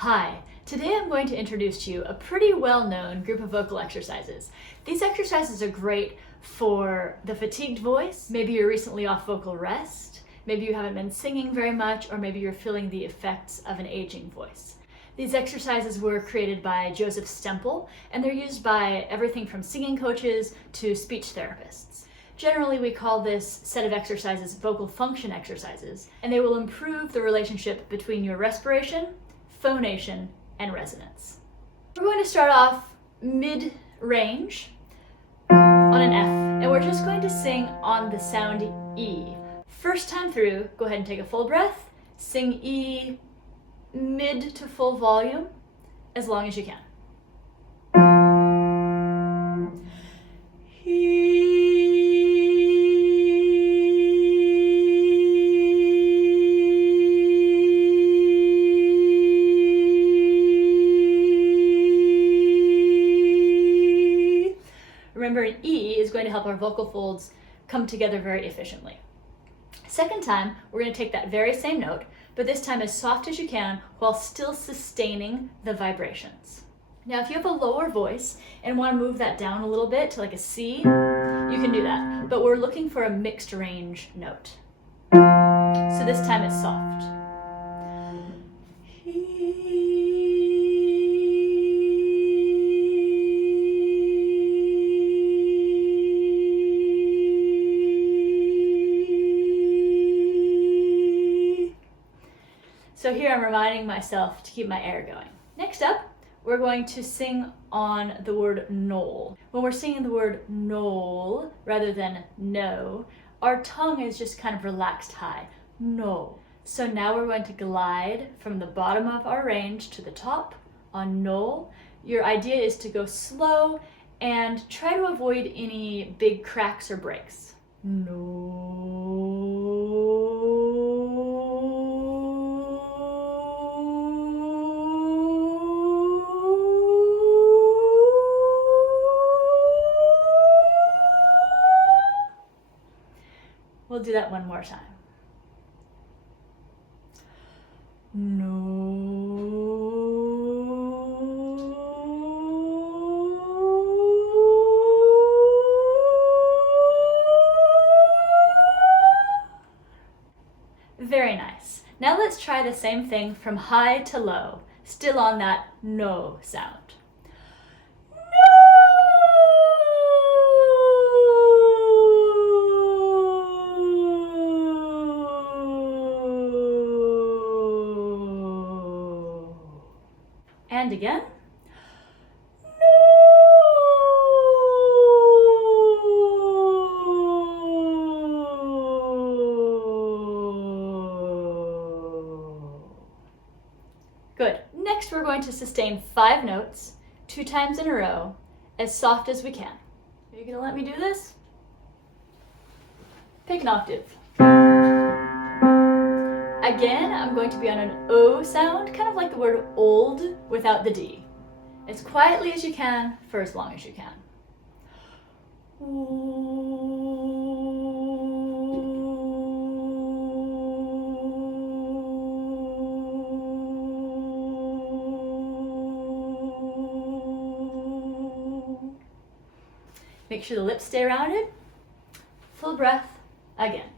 Hi, today I'm going to introduce to you a pretty well-known group of vocal exercises. These exercises are great for the fatigued voice. Maybe you're recently off vocal rest, maybe you haven't been singing very much, or maybe you're feeling the effects of an aging voice. These exercises were created by Joseph Stemple, and they're used by everything from singing coaches to speech therapists. Generally, we call this set of exercises vocal function exercises, and they will improve the relationship between your respiration, phonation, and resonance. We're going to start off mid-range on an F, and we're just going to sing on the sound E. First time through, go ahead and take a full breath, sing E mid to full volume as long as you can. Remember, an E is going to help our vocal folds come together very efficiently. Second time, we're going to take that very same note, but this time as soft as you can while still sustaining the vibrations. Now, if you have a lower voice and want to move that down a little bit to like a C, you can do that, but we're looking for a mixed range note. So this time it's soft. So here I'm reminding myself to keep my air going. Next up, we're going to sing on the word knoll. When we're singing the word knoll rather than no, our tongue is just kind of relaxed high. No. So now we're going to glide from the bottom of our range to the top on knoll. Your idea is to go slow and try to avoid any big cracks or breaks. No. We'll do that one more time. No. Very nice. Now let's try the same thing from high to low, still on that no sound. And again. No. Good. Next, we're going to sustain 5 notes 2 times in a row, as soft as we can. Are you going to let me do this? Pick an octave. Again, I'm going to be on an O sound, kind of like the word old without the D. As quietly as you can for as long as you can. Make sure the lips stay rounded. Full breath, again.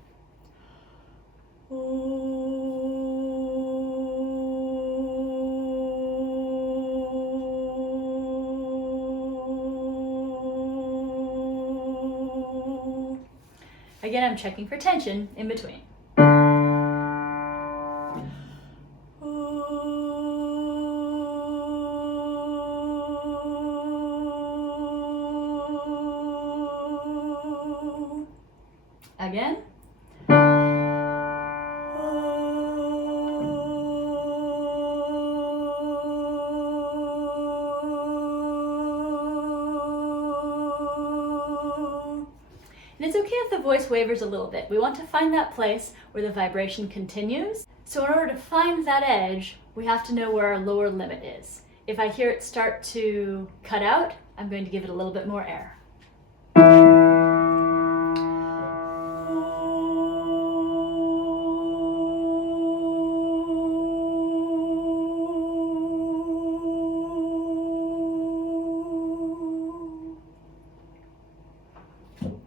Again, I'm checking for tension in between. Again. And it's okay if the voice wavers a little bit. We want to find that place where the vibration continues. So in order to find that edge, we have to know where our lower limit is. If I hear it start to cut out, I'm going to give it a little bit more air.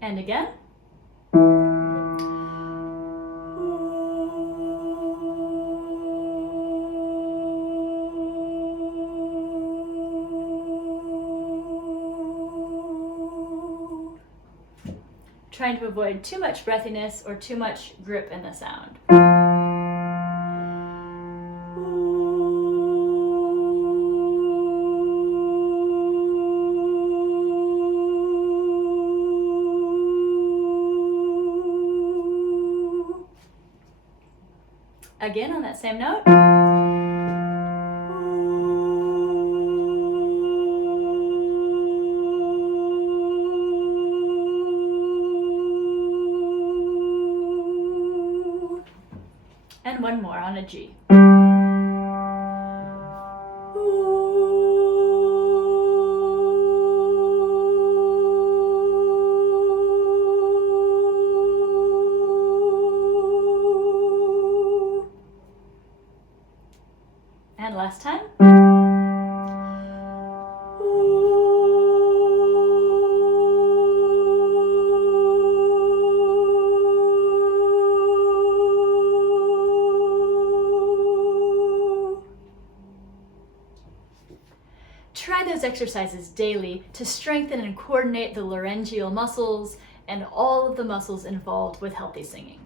And again. Trying to avoid too much breathiness or too much grip in the sound. Again on that same note. And one more on a G. And last time. Try those exercises daily to strengthen and coordinate the laryngeal muscles and all of the muscles involved with healthy singing.